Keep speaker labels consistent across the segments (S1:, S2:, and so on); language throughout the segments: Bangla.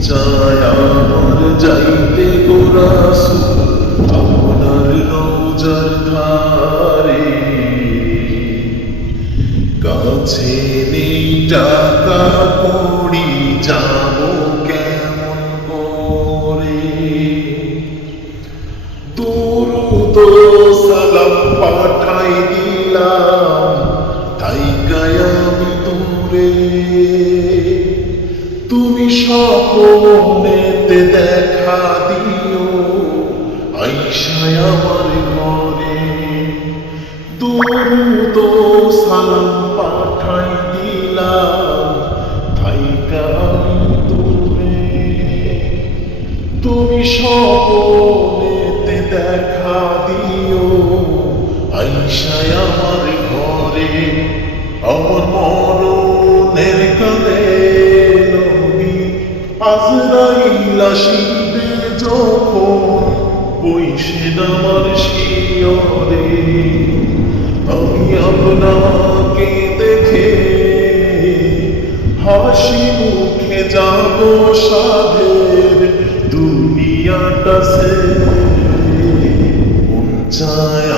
S1: চায় আমার যাইতে গোরাসু, আপনার রোজার ধারে। কাছে নেই টাকা কড়ি যাব কেমন করে? দুরুদ পাঠাই দিলাম, তাই গায়ামি দূরে। তুমি স্বপনেতে দেখা দিও। আইসায় আমার ঘরে দুরুদ সালাম পাঠাই দিলাম। গায়ামি দূরে। তুমি স্বপনেতে দেখা দিও। আইসায় আমার ঘরে আমার মরণের কালে নবী আজরাইল আসিবে যখন বইসে আমার শিয়রে। আমি আপনাকে দেখে হাসি মুখে যাব সাধের দুনিয়াটা সে চায়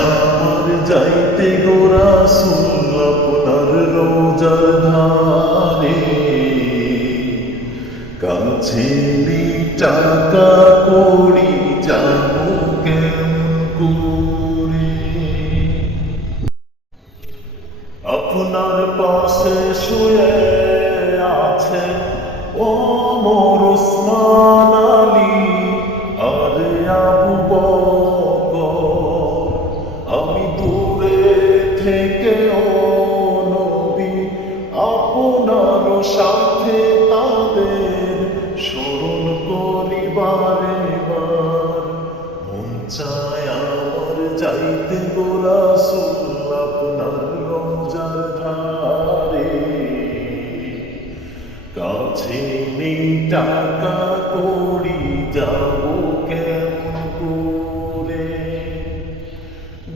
S1: কাছে টাকা করি যাব কেমন আপনার পাশে শুয়ে আছে ও মোর ওসমান আলী আর আবু আমি দূরে থেকে ও নবী আপনার সাথে চায় আমার যাইতে গোরা আপনার রোজার ধারে। কাছে নেই টাকা, করি যাব কেমন করে?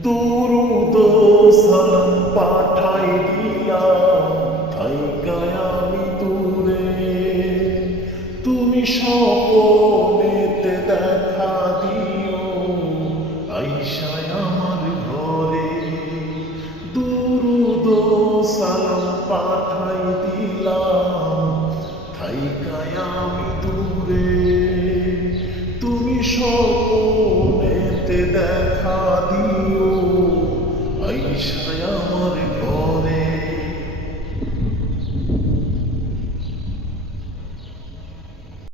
S1: দুরুদ সালাম পাঠাই দিলাম তাই আমি দূরে। তুমি স্বপনেতে সালাম পাঠাই দিলাম। থাইকায় আমি দূরে তুমি স্বপনেতে দেখা দিও। আইসায়